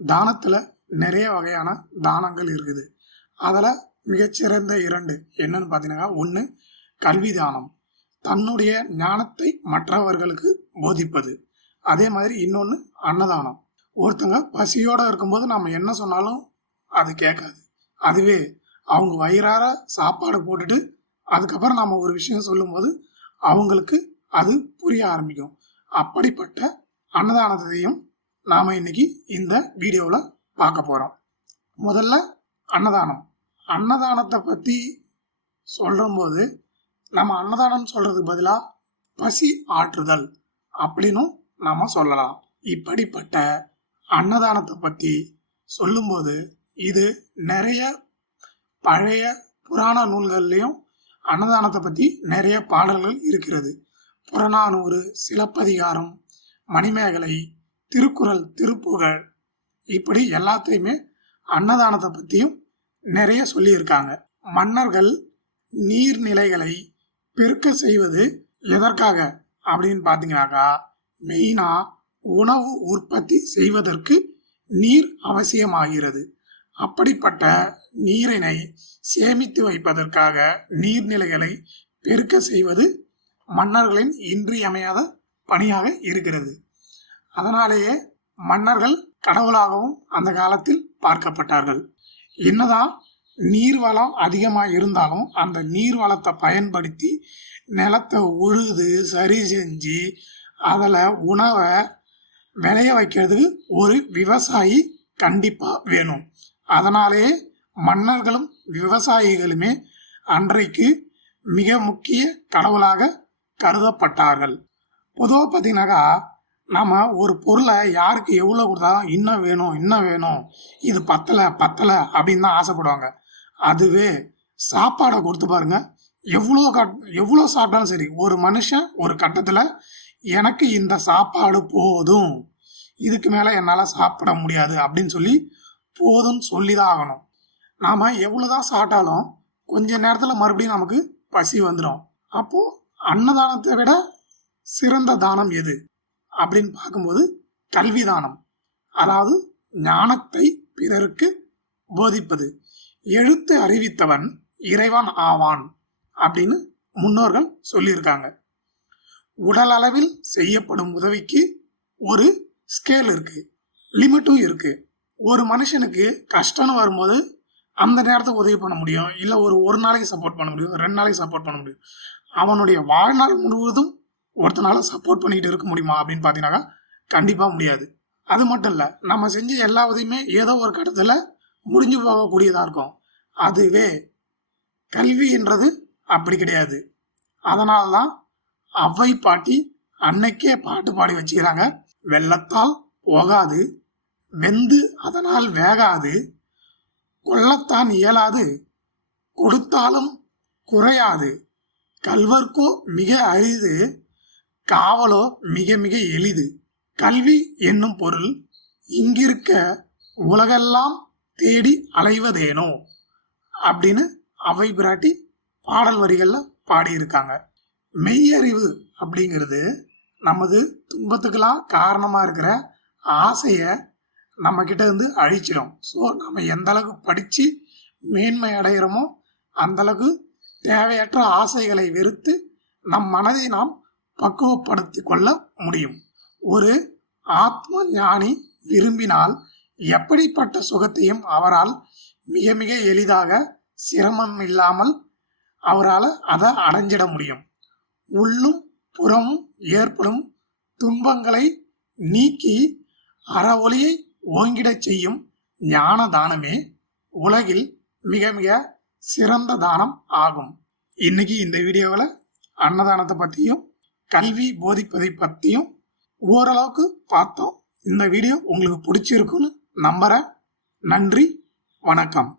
தானத்தில் நிறைய வகையான தானங்கள் இருக்குது. அதில் மிகச்சிறந்த 2 என்னன்னு பார்த்தீங்கன்னா, ஒன்று கல்வி தானம், தன்னுடைய ஞானத்தை மற்றவர்களுக்கு போதிப்பது. அதே மாதிரி இன்னொன்று அன்னதானம். ஒருத்தங்க பசியோடு இருக்கும்போது நம்ம என்ன சொன்னாலும் அது கேட்காது. அதுவே அவங்க வயிறார சாப்பாடு போட்டுட்டு அதுக்கப்புறம் நம்ம ஒரு விஷயம் சொல்லும்போது அவங்களுக்கு அது புரிய ஆரம்பிக்கும். அப்படிப்பட்ட அன்னதானத்தையும் நாம் இன்னைக்கு இந்த வீடியோவில் பார்க்க போகிறோம். முதல்ல அன்னதானம். அன்னதானத்தை பற்றி சொல்லும்போது நம்ம அன்னதானம் சொல்கிறதுக்கு பதிலாக பசி ஆற்றுதல் அப்படின்னும் நாம் சொல்லலாம். இப்படிப்பட்ட அன்னதானத்தை பற்றி சொல்லும்போது இது நிறைய பழைய புராண நூல்கள்லேயும் அன்னதானத்தை பற்றி நிறைய பாடல்கள் இருக்கிறது. புறநானூறு, சிலப்பதிகாரம், மணிமேகலை, திருக்குறள், திருப்புகழ், இப்படி எல்லாத்தையுமே அன்னதானத்தை பற்றியும் நிறைய சொல்லியிருக்காங்க. மன்னர்கள் நீர்நிலைகளை பெருக்க செய்வது எதற்காக அப்படின்னு பார்த்தீங்கன்னாக்கா, மெயினாக உணவு உற்பத்தி செய்வதற்கு நீர் அவசியமாகிறது. அப்படிப்பட்ட நீரினை சேமித்து வைப்பதற்காக நீர்நிலைகளை பெருக்க செய்வது மன்னர்களின் இன்றியமையாத பணியாக இருக்கிறது. அதனாலேயே மன்னர்கள் கடவுளாகவும் அந்த காலத்தில் பார்க்கப்பட்டார்கள். என்னதான் நீர்வளம் அதிகமாக இருந்தாலும் அந்த நீர்வளத்தை பயன்படுத்தி நிலத்தை உழுது சரி செஞ்சு அதில் உணவை விளைய வைக்கிறதுக்கு ஒரு விவசாயி கண்டிப்பாக வேணும். அதனாலே மன்னர்களும் விவசாயிகளுமே அன்றைக்கு மிக முக்கிய கடவுளாக கருதப்பட்டார்கள். பொதுவாக பார்த்தீங்கன்னாக்கா, நம்ம ஒரு பொருளை யாருக்கு எவ்வளோ கொடுத்தாலும் இன்னும் வேணும், இது பத்தலை அப்படின்னு தான் ஆசைப்படுவாங்க. அதுவே சாப்பாடை கொடுத்து பாருங்க, எவ்வளோ சாப்பிட்டாலும் சரி, ஒரு மனுஷன் ஒரு கட்டத்தில் எனக்கு இந்த சாப்பாடு போதும், இதுக்கு மேலே என்னால் சாப்பிட முடியாது அப்படின்னு சொல்லி போதும்னு சொல்லி தான் ஆகணும். நாம் எவ்வளோதான் சாப்பிட்டாலும் கொஞ்ச நேரத்தில் மறுபடியும் நமக்கு பசி வந்துடும். அப்போது அன்னதானத்தை விட சிறந்த தானம் எது அப்படின்னு பார்க்கும்போது கல்வி தானம். அதாவது ஞானத்தை பிறருக்கு போதிப்பது. எழுத்து அறிவித்தவன் இறைவன் ஆவான் அப்படின்னு முன்னோர்கள் சொல்லியிருக்காங்க. உடல் அளவில் செய்யப்படும் உதவிக்கு ஒரு ஸ்கேல் இருக்குது, லிமிட்டும் இருக்குது. ஒரு மனுஷனுக்கு கஷ்டம்னு வரும்போது அந்த நேரத்துக்கு உதவி பண்ண முடியும், இல்லை ஒரு நாளைக்கு சப்போர்ட் பண்ண முடியும், 2 நாளைக்கு சப்போர்ட் பண்ண முடியும். அவனுடைய வாழ்நாள் முழுவதும் ஒருத்தனால சப்போர்ட் பண்ணிக்கிட்டு இருக்க முடியுமா அப்படின்னு பார்த்தீங்கன்னாக்கா கண்டிப்பாக முடியாது. அது மட்டும் இல்லை, நம்ம செஞ்ச எல்லா உதவியுமே ஏதோ ஒரு கட்டத்தில் முடிஞ்சு போகக்கூடியதாக இருக்கும். அதுவே கல்வின்றது அப்படி கிடையாது. அதனால தான் அவ்வை பாட்டி அன்னைக்கே பாட்டு பாடி வச்சுக்கிறாங்க. வெள்ளத்தால் போகாது, வெந்து அதனால் வேகாது, கொள்ளத்தான் இயலாது, கொடுத்தாலும் குறையாது, கல்வர்க்கோ மிக அரிது, காவலோ மிக மிக எளிது, கல்வி என்னும் பொருள் இங்கிருக்க உலகெல்லாம் தேடி அலைவதேனோ அப்படின்னு அவை பிராட்டி பாடல் வரிகளில் பாடியிருக்காங்க. மெய்யறிவு அப்படிங்கிறது நமது துன்பத்துக்கெல்லாம் காரணமாக இருக்கிற ஆசையை நம்மக்கிட்ட இருந்து அழிச்சிடும். ஸோ நம்ம எந்த அளவுக்கு படித்து மேன்மை அடைகிறோமோ அந்தளவுக்கு தேவையற்ற ஆசைகளை வெறுத்து நம் மனதை நாம் பக்குவப்படுத்தி கொள்ள முடியும். ஒரு ஆத்ம ஞானி விரும்பினால் எப்படிப்பட்ட சுகத்தையும் அவரால் மிக மிக எளிதாக சிரமம் இல்லாமல் அவரால் அதை அடைஞ்சிட முடியும். உள்ளும் புறமும் ஏற்படும் துன்பங்களை நீக்கி அறவொளியை ஓங்கிடச் செய்யும் ஞான தானமே உலகில் மிக மிக சிறந்த தானம் ஆகும். இன்னைக்கு இந்த வீடியோவில் அன்னதானத்தை பற்றியும் கல்வி போதிப்பதை பற்றியும் ஓரளவுக்கு பார்த்தோம். இந்த வீடியோ உங்களுக்கு பிடிச்சிருக்குன்னு நம்புகிறேன். நன்றி, வணக்கம்.